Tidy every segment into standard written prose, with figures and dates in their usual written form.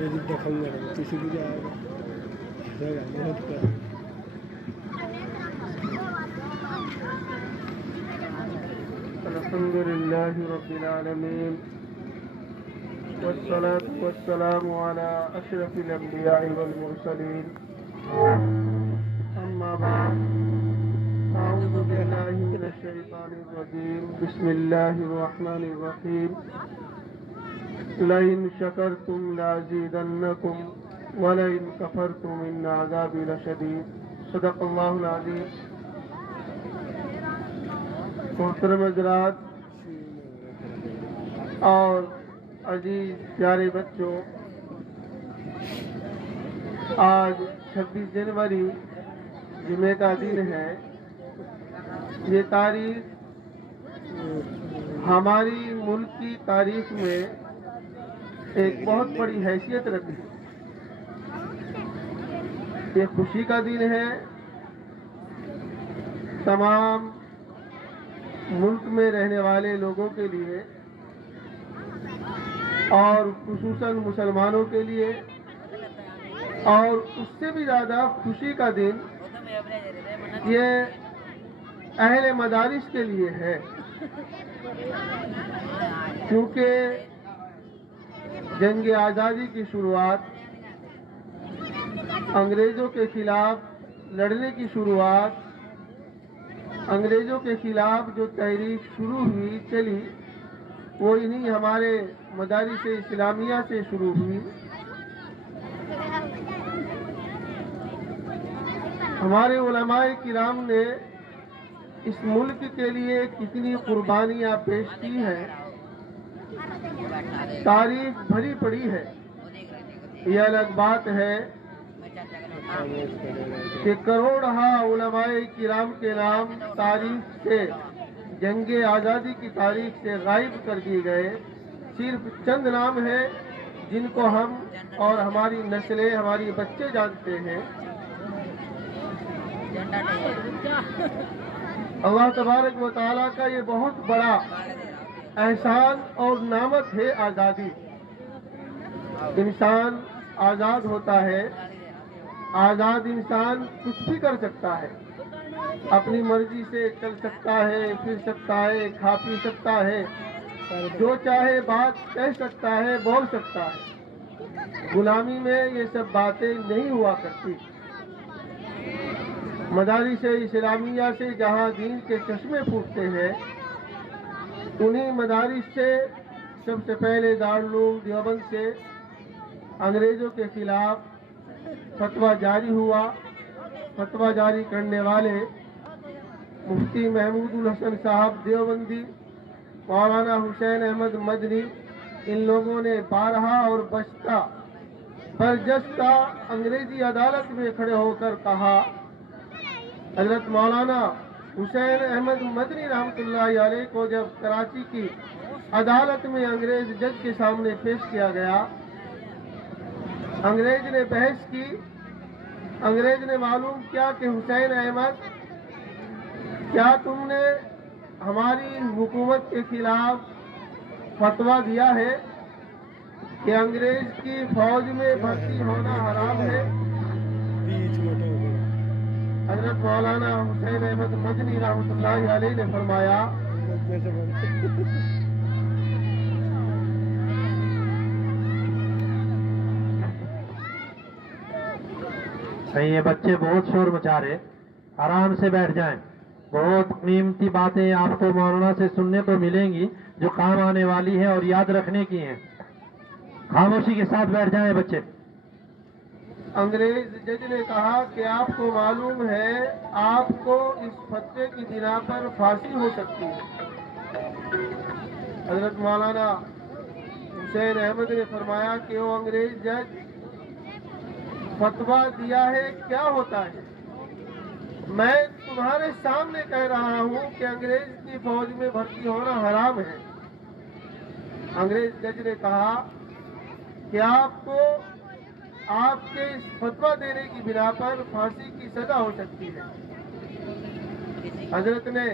الحمد لله رب العالمين والصلاة والسلام على أشرف الأنبياء والمرسلين أما بعد أعوذ بالله من الشيطان الرجيم بسم الله الرحمن الرحيم لئن شكرتم لأزيدنكم ولئن كفرتم إن عذابي لشديد صدق الله العظيم. محترم حضرات اور عزیز پیارے بچوں، آج 26 جنوری جمعے کا دن ہے. یہ تاریخ ہماری ملک کی تاریخ میں ایک بہت بڑی حیثیت رکھتی ہے. یہ خوشی کا دن ہے. تمام ملک میں رہنے والے لوگوں کے لیے اور خصوصاً مسلمانوں کے لیے، اور اس سے بھی زیادہ خوشی کا دن یہ اہل مدارس کے لیے ہے، کیونکہ جنگ آزادی کی شروعات، انگریزوں کے خلاف لڑنے کی شروعات، انگریزوں کے خلاف جو تحریک شروع ہوئی چلی، وہ انہی ہمارے مدارس اسلامیہ سے شروع ہوئی. ہمارے علماء کرام نے اس ملک کے لیے کتنی قربانیاں پیش کی ہیں، تاریخ بھری پڑی ہے. یہ الگ بات ہے کہ کروڑہا علماء کرام کے نام تاریخ سے، جنگ آزادی کی تاریخ سے غائب کر دیے گئے. صرف چند نام ہیں جن کو ہم اور ہماری نسلیں، ہماری بچے جانتے ہیں. اللہ تبارک و تعالیٰ کا یہ بہت بڑا احسان اور نعمت ہے آزادی. انسان آزاد ہوتا ہے. آزاد انسان کچھ بھی کر سکتا ہے، اپنی مرضی سے چل سکتا ہے، پھر سکتا ہے، کھا پی سکتا ہے، جو چاہے بات کہہ سکتا ہے، بول سکتا ہے. غلامی میں یہ سب باتیں نہیں ہوا کرتی. مدارس اسلامیہ سے جہاں دین کے چشمے پھوٹتے ہیں، انہی مدارس سے سب سے پہلے دارالعلوم دیوبند سے انگریزوں کے خلاف فتویٰ جاری ہوا. فتویٰ جاری کرنے والے مفتی محمود الحسن صاحب دیوبندی، مولانا حسین احمد مدنی، ان لوگوں نے بارہا اور برجستہ انگریزی عدالت میں کھڑے ہو کر کہا. حضرت مولانا حسین احمد مدنی رحمۃ اللہ علیہ کو جب کراچی کی عدالت میں انگریز جج کے سامنے پیش کیا گیا، انگریز نے بحث کی. انگریز نے معلوم کیا کہ حسین احمد، کیا تم نے ہماری حکومت کے خلاف فتویٰ دیا ہے کہ انگریز کی فوج میں بھرتی ہونا حرام ہے؟ حضرت مولانا حسین احمد مدنی رحمۃ اللہ علیہ نے فرمایا، صحیح ہے، بچے بہت شور مچا رہے، آرام سے بیٹھ جائیں. بہت قیمتی باتیں آپ کو مولانا سے سننے کو ملیں گی جو کام آنے والی ہیں اور یاد رکھنے کی ہیں. خاموشی کے ساتھ بیٹھ جائیں بچے. انگریز جج نے کہا کہ آپ کو معلوم ہے آپ کو اس فتوے کی بنا پر پھانسی ہو سکتی ہے. حضرت مولانا حسین احمد نے فرمایا کہ وہ انگریز جج، فتویٰ دیا ہے کیا ہوتا ہے؟ میں تمہارے سامنے کہہ رہا ہوں کہ انگریز کی فوج میں بھرتی ہونا حرام ہے. انگریز جج نے کہا کہ آپ کو آپ کے اس فتویٰ دینے کی بنا پر پھانسی کی سزا ہو سکتی ہے. حضرت نے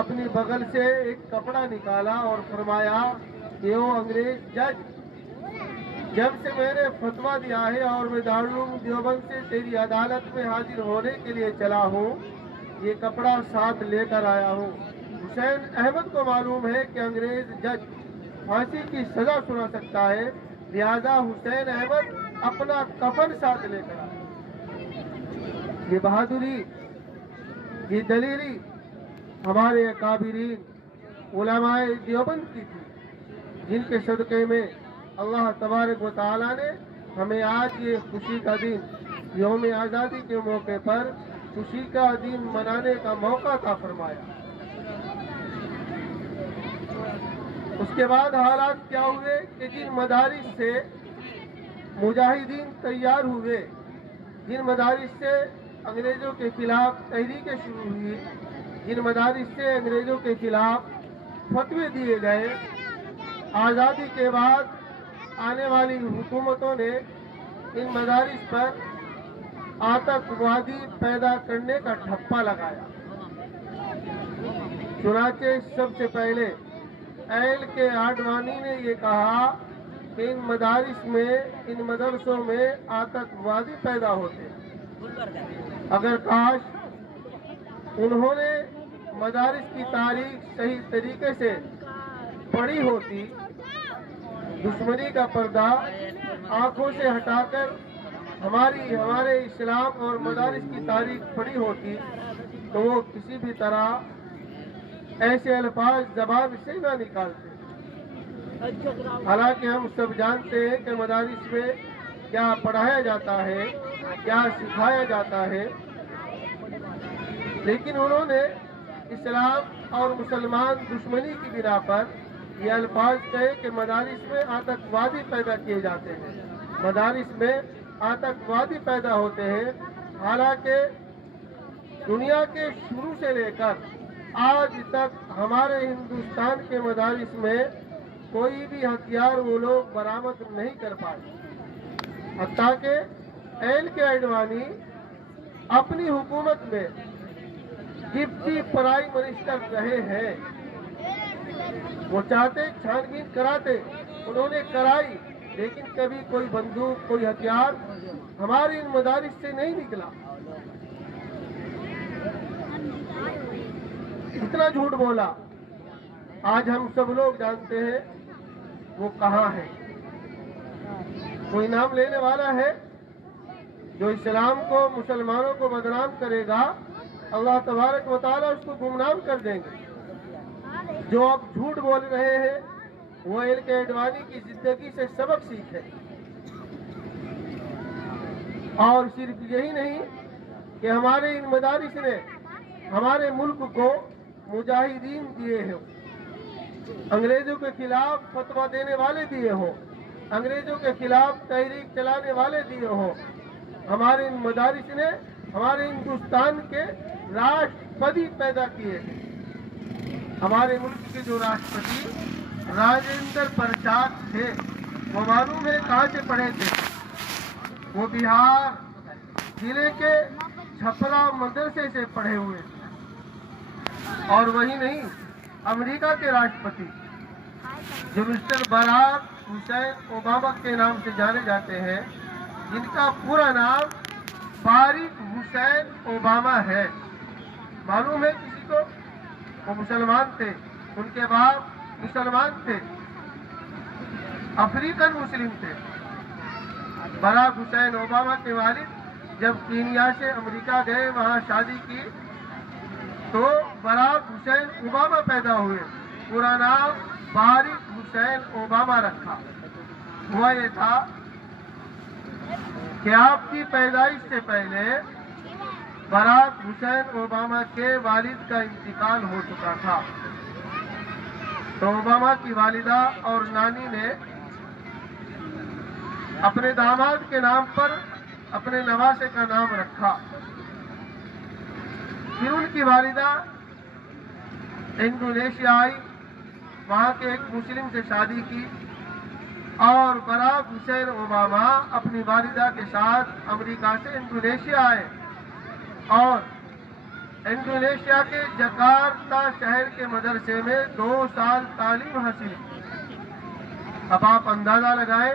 اپنی بغل سے ایک کپڑا نکالا اور فرمایا کہ وہ انگریز جج، جب سے میں نے فتویٰ دیا ہے اور میں دارالعلوم دیوبند سے تیری عدالت میں حاضر ہونے کے لیے چلا ہوں، یہ کپڑا ساتھ لے کر آیا ہوں۔ حسین احمد کو معلوم ہے کہ انگریز جج پھانسی کی سزا سنا سکتا ہے، لہذا حسین احمد اپنا کفن ساتھ لے کر آیا۔ یہ بہادری، یہ دلیری ہمارے اکابرین علماء دیوبند کی تھی، جن کے صدقے میں اللہ تبارک و تعالیٰ نے ہمیں آج یہ خوشی کا دن، یوم آزادی کے موقع پر خوشی کا دن منانے کا موقع عطا فرمایا۔ اس کے بعد حالات کیا ہوئے کہ جن مدارس سے مجاہدین تیار ہوئے، جن مدارس سے انگریزوں کے خلاف تحریکیں شروع ہوئی، جن مدارس سے انگریزوں کے خلاف فتوے دیے گئے، آزادی کے بعد آنے والی حکومتوں نے ان مدارس پر آتنکوادی پیدا کرنے کا ٹھپا لگایا۔ چنانچہ سب سے پہلے ایل کے آڈوانی نے یہ کہا کہ ان مدارس میں، ان مدرسوں میں آتنکوادی پیدا ہوتے ہیں۔ اگر کاش انہوں نے مدارس کی تاریخ صحیح طریقے سے پڑھی ہوتی، دشمنی کا پردہ آنکھوں سے ہٹا کر ہمارے اسلام اور مدارس کی تاریخ پڑھی ہوتی، تو وہ کسی بھی طرح ایسے الفاظ زبان سے نہ نکالتے۔ حالانکہ ہم سب جانتے ہیں کہ مدارس میں کیا پڑھایا جاتا ہے، کیا سکھایا جاتا ہے، لیکن انہوں نے اسلام اور مسلمان دشمنی کی بنا پر یہ الفاظ کہے کہ مدارس میں آتنکوادی پیدا کیے جاتے ہیں، مدارس میں آتنکوادی پیدا ہوتے ہیں۔ حالانکہ دنیا کے شروع سے لے کر آج تک ہمارے ہندوستان کے مدارس میں کوئی بھی ہتھیار وہ لوگ برآمد نہیں کر پائے، حتیٰ کہ ایل کے اڈوانی اپنی حکومت میں ڈپٹی پرائم منسٹر رہے ہیں، وہ چاہتے چھان بین کراتے، انہوں نے کرائی، لیکن کبھی کوئی بندوق، کوئی ہتھیار ہماری ان مدارس سے نہیں نکلا۔ اتنا جھوٹ بولا، آج ہم سب لوگ جانتے ہیں وہ کہاں ہے۔ کوئی نام لینے والا ہے جو اسلام کو، مسلمانوں کو بدنام کرے گا، اللہ تبارک و تعالیٰ اس کو گمنام کر دیں گے۔ جو اب جھوٹ بول رہے ہیں وہ ایل کے اڈوانی کی زندگی سے سبق سیکھے، اور صرف یہی نہیں کہ ہمارے ان مدارس نے ہمارے ملک کو مجاہدین دیے ہیں، انگریزوں کے خلاف فتویٰ دینے والے دیے ہوں، انگریزوں کے خلاف تحریک چلانے والے دیے ہوں۔ ہمارے ان مدارس نے ہمارے ہندوستان کے راشٹرپتی پیدا کیے ہیں۔ ہمارے ملک کے جو راشٹرپتی راجندر پرساد تھے، وہ معلوم ہے کہاں سے پڑھے تھے؟ وہ بہار ضلع کے چھپرا مدرسے سے پڑھے ہوئے تھے۔ اور وہی نہیں، امریکہ کے راشٹرپتی جو مسٹر براک حسین اوباما کے نام سے جانے جاتے ہیں، جن کا پورا نام باراک حسین اوباما ہے، معلوم ہے کسی کو؟ وہ مسلمان تھے، ان کے باپ مسلمان تھے، افریقن مسلم تھے۔ براک حسین اوباما کے والد جب کینیا سے امریکہ گئے، وہاں شادی کی، تو براک حسین اوباما پیدا ہوئے، پورا نام باراک حسین اوباما رکھا۔ ہوا یہ تھا کہ آپ کی پیدائش سے پہلے براک حسین اوباما کے والد کا انتقال ہو چکا تھا، تو اوباما کی والدہ اور نانی نے اپنے داماد کے نام پر اپنے نواسے کا نام رکھا۔ پھر ان کی والدہ انڈونیشیا آئی، وہاں کے ایک مسلم سے شادی کی، اور براک حسین اوباما اپنی والدہ کے ساتھ امریکہ سے انڈونیشیا آئے، اور انڈونیشیا کے جکارتا شہر کے مدرسے میں 2 سال تعلیم حاصل کی۔ اب آپ اندازہ لگائیں